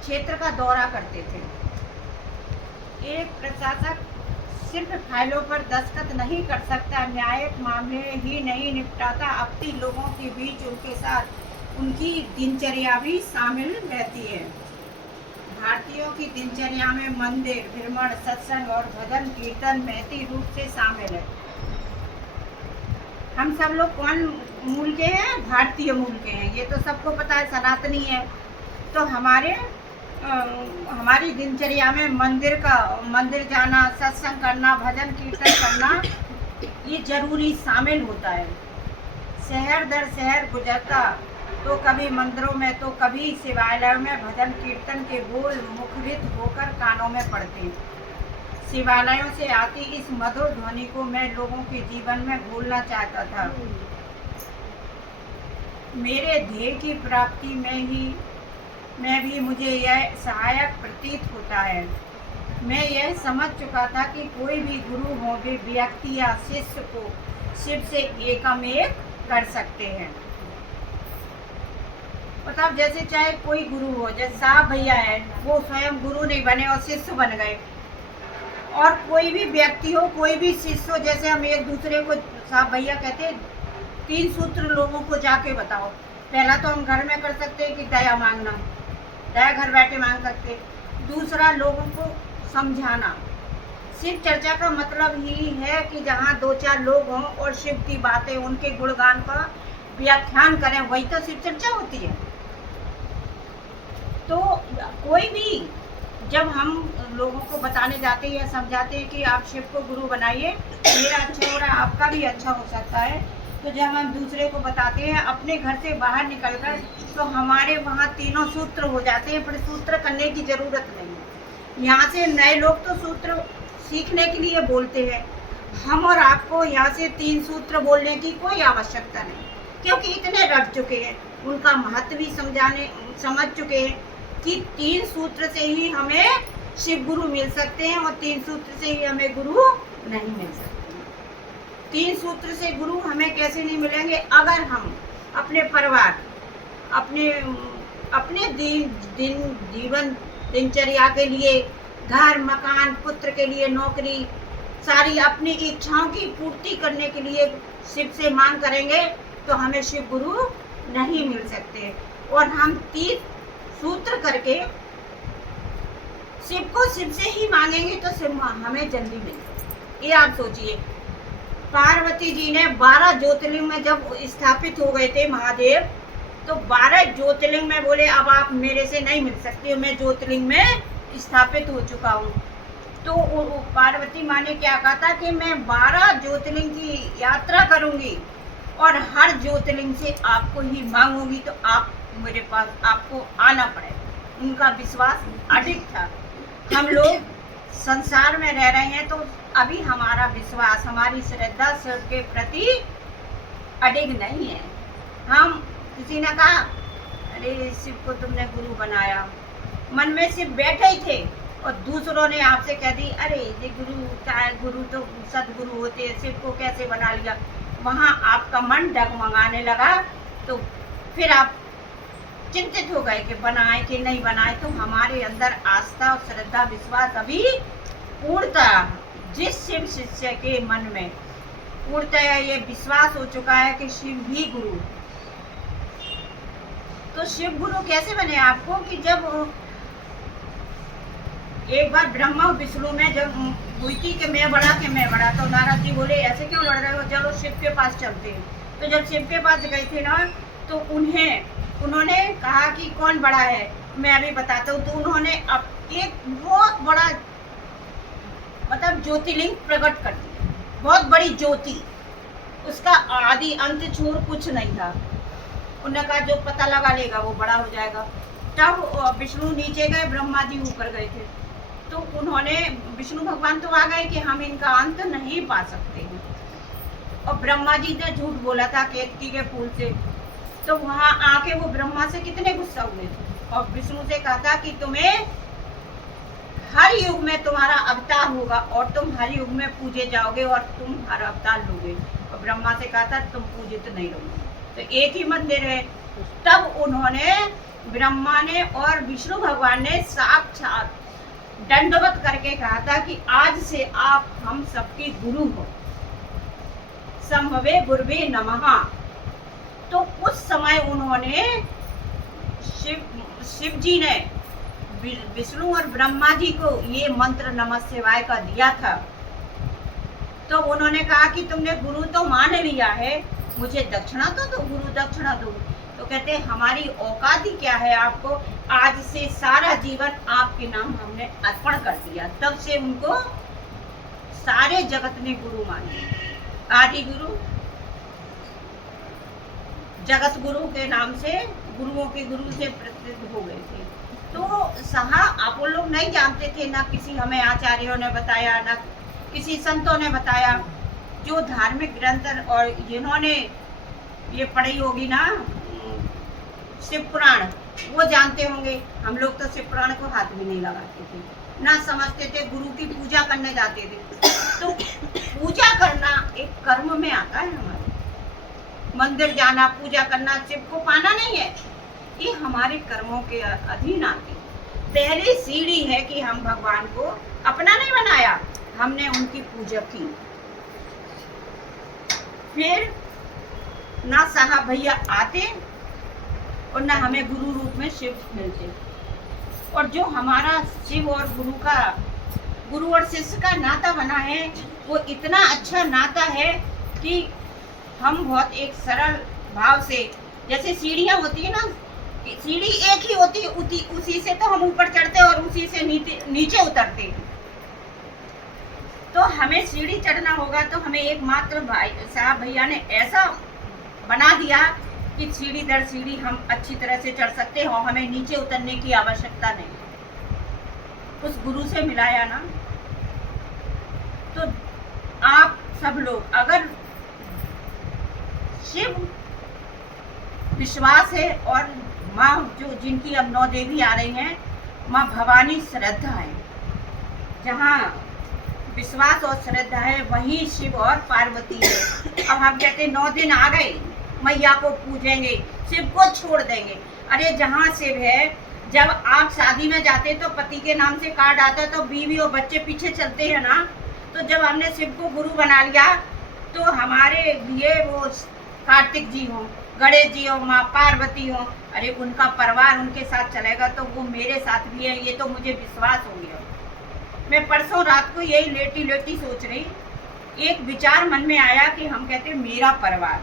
क्षेत्र का दौरा करते थे। एक प्रशासक सिर्फ फाइलों पर दस्तखत नहीं कर सकता, न्यायिक मामले ही नहीं निपटाता, अपने लोगों के बीच उनके साथ उनकी दिनचर्या भी शामिल रहती है। भारतीयों की दिनचर्या में मंदिर भ्रमण, सत्संग और भजन कीर्तन महती रूप से शामिल है। हम सब लोग कौन मूल के हैं? भारतीय मूल के हैं, ये तो सबको पता है, सनातनी है। तो हमारी दिनचर्या में मंदिर जाना, सत्संग करना, भजन कीर्तन करना ये जरूरी शामिल होता है। शहर दर शहर गुजरता, तो कभी मंदिरों में तो कभी शिवालयों में भजन कीर्तन के बोल मुखरित होकर कानों में पड़ते। शिवालयों से आती इस मधुर ध्वनि को मैं लोगों के जीवन में घोलना चाहता था। मेरे ध्येय की प्राप्ति में भी मुझे यह सहायक प्रतीत होता है। मैं यह समझ चुका था कि कोई भी गुरु हो भी व्यक्ति या शिष्य को शिव से एकमेक कर सकते हैं। मतलब जैसे चाहे कोई गुरु हो, जैसे साहब भैया है, वो स्वयं गुरु नहीं बने और शिष्य बन गए, और कोई भी व्यक्ति हो, कोई भी शिष्य हो, जैसे हम एक दूसरे को साहब भैया कहते, 3 सूत्र लोगों को जाके बताओ। पहला तो हम घर में कर सकते हैं कि दया मांगना, दया घर बैठे मांग सकते। दूसरा, लोगों को समझाना। शिव चर्चा का मतलब ही है कि जहाँ 2-4 लोग हों और शिव की बातें, उनके गुणगान का व्याख्यान करें, वही तो शिव चर्चा होती है। तो कोई भी जब हम लोगों को बताने जाते हैं या समझाते हैं कि आप शिव को गुरु बनाइए, मेरा अच्छा हो रहा है, आपका भी अच्छा हो सकता है, तो जब हम दूसरे को बताते हैं अपने घर से बाहर निकलकर, तो हमारे वहाँ तीनों सूत्र हो जाते हैं, फिर सूत्र करने की ज़रूरत नहीं है। यहाँ से नए लोग तो सूत्र सीखने के लिए बोलते हैं, हम और आपको यहाँ से 3 सूत्र बोलने की कोई आवश्यकता नहीं, क्योंकि इतने रट चुके हैं, उनका महत्व भी समझ चुके हैं कि 3 सूत्र से ही हमें शिव गुरु मिल सकते हैं और 3 सूत्र से ही हमें गुरु नहीं मिल सकते। 3 सूत्र से गुरु हमें कैसे नहीं मिलेंगे? अगर हम अपने परिवार, अपने जीवन दिनचर्या के लिए, घर मकान पुत्र के लिए, नौकरी, सारी अपनी इच्छाओं की पूर्ति करने के लिए शिव से मांग करेंगे, तो हमें शिव गुरु नहीं मिल सकते। और हम 3 सूत्र करके शिव को शिव से ही मांगेंगे तो शिव हमें जल्दी मिलेगा। ये आप सोचिए, पार्वती जी ने 12 ज्योतिर्लिंग में जब स्थापित हो गए थे महादेव, तो 12 ज्योतिर्लिंग में बोले अब आप मेरे से नहीं मिल सकते, मैं ज्योतिर्लिंग में स्थापित हो चुका हूँ। तो पार्वती माँ ने क्या कहा था कि मैं 12 ज्योतिर्लिंग की यात्रा करूंगी और हर ज्योतिर्लिंग से आपको ही मांगूंगी, तो आप मेरे पास आपको आना पड़ेगा। उनका विश्वास अडिग था। हम लोग संसार में रह रहे हैं, तो अभी हमारा विश्वास, हमारी श्रद्धा शिव के प्रति अडिग नहीं है। हम किसी ने कहा अरे शिव को तुमने गुरु बनाया, मन में शिव बैठे ही थे, और दूसरों ने आपसे कह दी अरे ये गुरु क्या है, गुरु तो सदगुरु होते हैं, शिव को कैसे बना लिया। वहाँ आपका मन डगमगाने लगा, तो फिर आप चिंतित हो गए कि बनाए कि नहीं बनाए। तो हमारे अंदर आस्था और श्रद्धा विश्वास अभी पूर्णतः जिस शिव शिष्य के मन में पूर्णतः ये विश्वास हो चुका है कि शिव भी गुरु। तो शिव गुरु कैसे बने आपको? कि जब एक बार ब्रह्मा और विष्णु में जब हुई थी कि मैं बड़ा, तो नारद जी बोले ऐसे क्यों लड़ रहे हो, चलो शिव के पास चलते हैं। तो जब शिव के पास गए थे ना, तो उन्होंने कहा कि कौन बड़ा है, मैं अभी बताता हूँ। तो उन्होंने अब एक बहुत बड़ा मतलब ज्योतिर्लिंग प्रकट कर दिया, बहुत बड़ी ज्योति, उसका आदि अंत छोर कुछ नहीं था। उन्होंने कहा जो पता लगा लेगा वो बड़ा हो जाएगा। तब विष्णु नीचे गए, ब्रह्मा जी ऊपर गए थे। तो उन्होंने, विष्णु भगवान तो आ गए कि हम इनका अंत नहीं पा सकते हैं, और ब्रह्मा जी ने झूठ बोला था केतकी के फूल से। तो वहां आके वो ब्रह्मा से कितने गुस्सा हुए थे, और विष्णु से कहा था कि तुम्हें हर युग में तुम्हारा अवतार होगा और तुम हर युग में पूजे जाओगे और तुम हर अवतार लोगे। और ब्रह्मा से कहा था तुम पूजित नहीं रहोगे, तो एक ही मंदिर है। तब उन्होंने ब्रह्मा ने और विष्णु भगवान ने साक्षात दंडवत करके कहा था कि आज से आप हम सबके गुरु हो, संभवे गुरुवे नमः। तो उस समय उन्होंने शिव जी ने विष्णु और ब्रह्मा जी को ये मंत्र नमः शिवाय का दिया था। तो उन्होंने कहा कि तुमने गुरु तो मान लिया है, मुझे दक्षिणा तो दो, गुरु दक्षिणा दो। तो कहते हमारी औकात ही क्या है, आपको आज से सारा जीवन आपके नाम हमने अर्पण कर दिया। तब से उनको सारे जगत ने गुरु माने, आदि गुरु, जगत गुरु के नाम से, गुरुओं के गुरु से प्रसिद्ध हो गए थे। तो सहा आप लोग नहीं जानते थे, ना किसी हमें आचार्यों ने बताया, ना किसी संतों ने बताया। जो धार्मिक ग्रंथ और जिन्होंने ये पढ़ी होगी ना शिव पुराण, वो जानते होंगे। हम लोग तो शिव पुराण को हाथ भी नहीं लगाते थे, ना समझते थे, गुरु की पूजा करने जाते थे। तो पूजा करना एक कर्म में आता है हमारे, मंदिर जाना, पूजा करना, शिव को पाना नहीं है, ये हमारे कर्मों के अधीन आती। पहली सीढ़ी है कि हम भगवान को अपना नहीं बनाया, हमने उनकी पूजा की। फिर ना साहब भैया आते और ना हमें गुरु रूप में शिव मिलते। और जो हमारा शिव और गुरु का, गुरु और शिष्य का नाता बना है, वो इतना अच्छा नाता है कि हम बहुत एक सरल भाव से, जैसे सीढ़ियाँ होती है ना, सीढ़ी एक ही होती है, उसी से तो हम ऊपर चढ़ते और उसी से नीचे उतरते हैं। तो हमें सीढ़ी चढ़ना होगा तो हमें एक मात्र भाई साहब भैया ने ऐसा बना दिया कि सीढ़ी दर सीढ़ी हम अच्छी तरह से चढ़ सकते हैं और हमें नीचे उतरने की आवश्यकता नहीं। उस गुरु से मिलाया ना, तो आप सब लोग अगर शिव विश्वास है, और माँ जो जिनकी अब 9 देवी आ रही हैं, माँ भवानी श्रद्धा है, जहाँ विश्वास और श्रद्धा है वही शिव और पार्वती है। अब हम कहते 9 दिन आ गए, मैया को पूजेंगे, शिव को छोड़ देंगे। अरे जहाँ शिव है, जब आप शादी में जाते तो पति के नाम से कार्ड आता है, तो बीवी और बच्चे पीछे चलते हैं ना। तो जब हमने शिव को गुरु बना लिया तो हमारे लिए वो कार्तिक जी हो, गणेश जी हो, माँ पार्वती हो, अरे उनका परिवार उनके साथ चलेगा तो वो मेरे साथ भी है, ये तो मुझे विश्वास हो गया। मैं परसों रात को यही लेटी लेटी सोच रही, एक विचार मन में आया कि हम कहते मेरा परिवार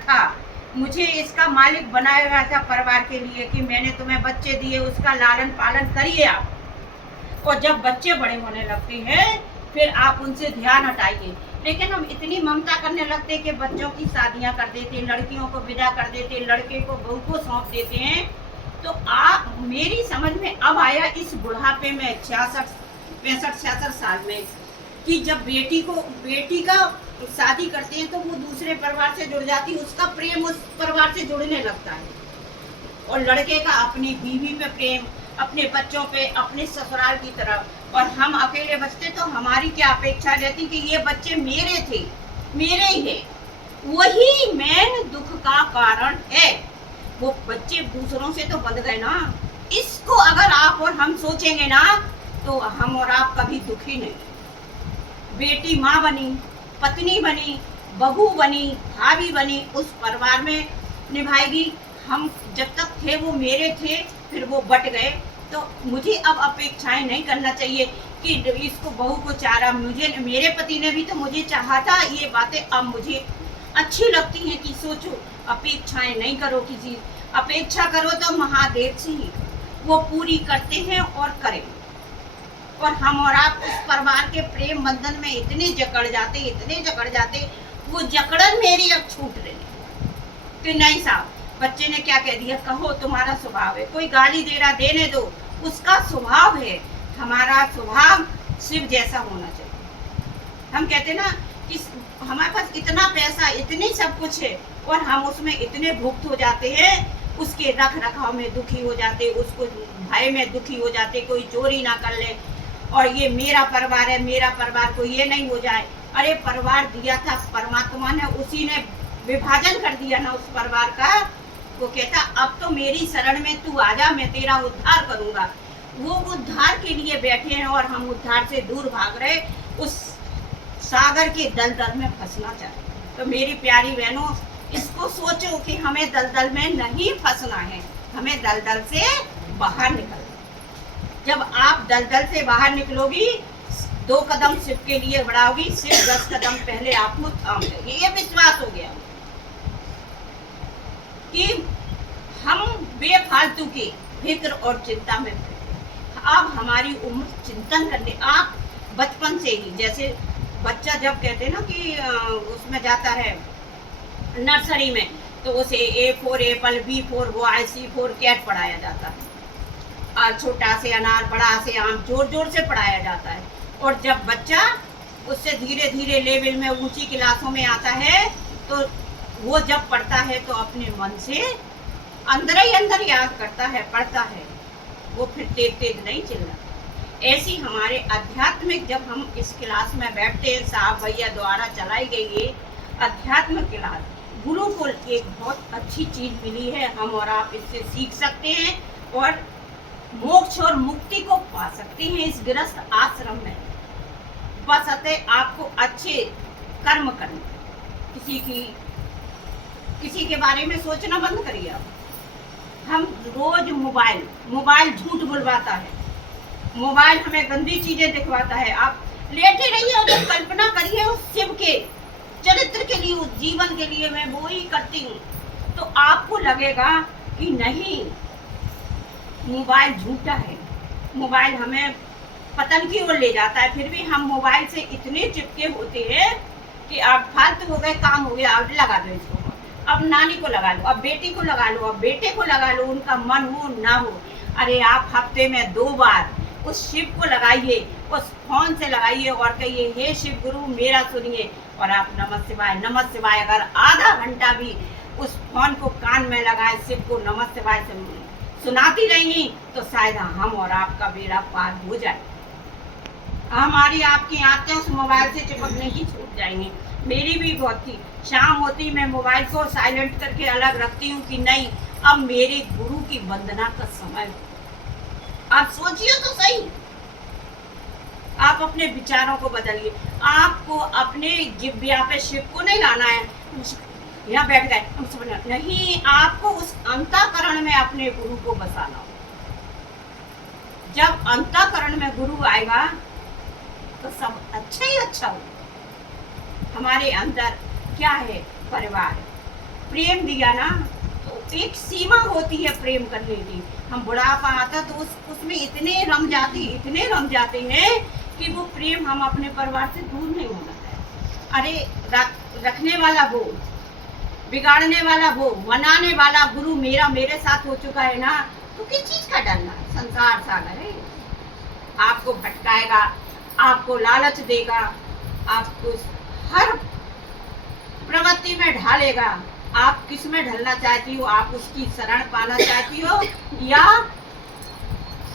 था, मुझे इसका मालिक बनाया गया था परिवार के लिए कि मैंने तुम्हें बच्चे दिए, उसका लालन पालन करिए आप, और जब बच्चे बड़े होने लगते हैं फिर आप उनसे ध्यान हटाइए। लेकिन हम इतनी ममता करने लगते कि बच्चों की शादियां कर देते, लड़कियों को विदा कर देते, लड़के को बहू को सौंप देते हैं। तो आप, मेरी समझ में अब आया इस बुढ़ापे में 65-66 साल में, कि जब बेटी का शादी करते हैं तो वो दूसरे परिवार से जुड़ जाती है, उसका प्रेम उस परिवार से जुड़ने लगता है, और लड़के का अपनी बीवी पे प्रेम, अपने बच्चों पे, अपने ससुराल की तरफ। और हम अकेले बचते तो हमारी क्या अपेक्षा रहती कि ये बच्चे मेरे थे, मेरे ही है। वही मेन दुख का कारण है, वो बच्चे दूसरों से तो बंध गए ना। इसको अगर आप और हम सोचेंगे ना तो हम और आप कभी दुखी नहीं। बेटी माँ बनी, पत्नी बनी, बहू बनी, भाभी बनी, उस परिवार में निभाएगी। हम जब तक थे वो मेरे थे, फिर वो बट गए। तो मुझे अब अपेक्षाएं नहीं करना चाहिए कि इसको बहू को चारा, मुझे, मेरे पति ने भी तो मुझे चाहा था। ये बातें अब मुझे अच्छी लगती हैं कि सोचो, अपेक्षाएं नहीं करो किसी, अपेक्षा करो तो महादेव से ही वो पूरी करते हैं और करें। और हम और आप उस परिवार के प्रेम बंधन में इतने जकड़ जाते, वो जकड़न मेरी अब छूट रही कि नहीं साहब, बच्चे ने क्या कह दिया, कहो तुम्हारा स्वभाव है, कोई गाली दे रहा देने दो, उसका स्वभाव है। हमारा स्वभाव शिव जैसा होना चाहिए। हम कहते ना कि हमारे पास इतना पैसा, इतनी सब कुछ है, और हम उसमें इतने भुक्त हो जाते हैं, उसके रख रखाव में दुखी हो जाते, उसको भय में दुखी हो जाते, कोई चोरी ना कर ले, और ये मेरा परिवार है, मेरा परिवार को ये नहीं हो जाए। अरे परिवार दिया था परमात्मा ने, उसी ने विभाजन कर दिया ना उस परिवार का, वो कहता अब तो मेरी शरण में तू आजा, मैं तेरा उद्धार करूंगा। वो उद्धार के लिए बैठे हैं और हम उद्धार से दूर भाग रहे, उस सागर के दलदल में फंसना चाहते। तो मेरी प्यारी बहनों, इसको सोचो कि हमें दलदल में नहीं फंसना है, हमें दलदल से बाहर निकलना। जब आप दलदल से बाहर निकलोगी, 2 कदम शिव के लिए बढ़ाओगी, शिव 10 कदम पहले आपको थाम देंगे। ये विश्वास हो गया कि हम बेफालतू की फिक्र और चिंता में। अब हमारी उम्र चिंतन करने, आप बचपन से ही, जैसे बच्चा जब कहते हैं ना कि उसमें जाता है नर्सरी में, तो उसे A for apple, B for boy, C for cat पढ़ाया जाता है। छोटा से अनार, बड़ा से आम, जोर जोर से पढ़ाया जाता है। और जब बच्चा उससे धीरे धीरे लेवल में ऊंची क्लासों में आता है, तो वो जब पढ़ता है तो अपने मन से अंदर ही अंदर याद करता है, पढ़ता है, वो फिर तेज तेज नहीं चिल्ला। ऐसी हमारे आध्यात्मिक, जब हम इस क्लास में बैठते हैं, साहब भैया द्वारा चलाई गई ये अध्यात्म क्लास, गुरु को एक बहुत अच्छी चीज मिली है। हम और आप इससे सीख सकते हैं और मोक्ष और मुक्ति को पा सकते हैं इस गृहस्थ आश्रम में। बस अतः आपको अच्छे कर्म करने, किसी के बारे में सोचना बंद करिए। आप हम रोज मोबाइल झूठ बुलवाता है, मोबाइल हमें गंदी चीजें दिखवाता है। आप लेटे रहिए और जब कल्पना करिए उस शिव के चरित्र के लिए, उस जीवन के लिए मैं वो ही करती हूँ, तो आपको लगेगा कि नहीं, मोबाइल झूठा है, मोबाइल हमें पतन की ओर ले जाता है। फिर भी हम मोबाइल से इतने चिपके होते हैं कि अब फालतू हो गए, काम हो गया, अब लगा दो इसको, अब नानी को लगा लो, अब बेटी को लगा लो, अब बेटे को लगा लो, उनका मन हो ना हो। अरे आप हफ्ते में 2 बार उस शिव को लगाइए, उस फोन से लगाइए और कहिए हे शिव गुरु मेरा सुनिए, और आप नमः शिवाय अगर आधा घंटा भी उस फोन को कान में लगाए, शिव को नमः शिवाय से सुनाती रहेंगी, तो शायद हम और आपका बेड़ा पार हो जाए। हमारी आपकी आंखें उस मोबाइल से चिपकने की छूट जाएंगी। मेरी भी बहुत थी, शाम होती मैं मोबाइल को साइलेंट करके अलग रखती हूँ कि नहीं, अब मेरे गुरु की वंदना का समय। आप सोचिए तो सही, आप अपने विचारों को बदलिए। आपको अपने जिब्या पे शिव को नहीं लाना है, यहाँ बैठ गए नहीं, आपको उस अंतःकरण में अपने गुरु को बसाना हो। जब अंतःकरण में गुरु आएगा तो सब अच्छा ही अच्छा हो। हमारे अंदर क्या है? परिवार, प्रेम दिया ना, तो एक सीमा होती है प्रेम करने की। हम बुढ़ापा आता तो उसमें इतने रम जाते हैं कि वो प्रेम हम अपने परिवार से दूर नहीं होना है। अरे रखने वाला वो, बिगाड़ने वाला वो, मनाने वाला गुरु मेरे साथ हो चुका है ना, तो किस चीज का डरना? संसार सागर है, आपको भटकाएगा, आपको लालच देगा, आपको हर प्रवृत्ति में ढालेगा। आप किस में ढलना चाहती हो? आप उसकी शरण पाना चाहती हो या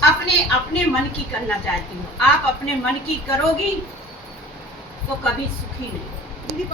अपने मन की करना चाहती हो? आप अपने मन की करोगी तो कभी सुखी नहीं।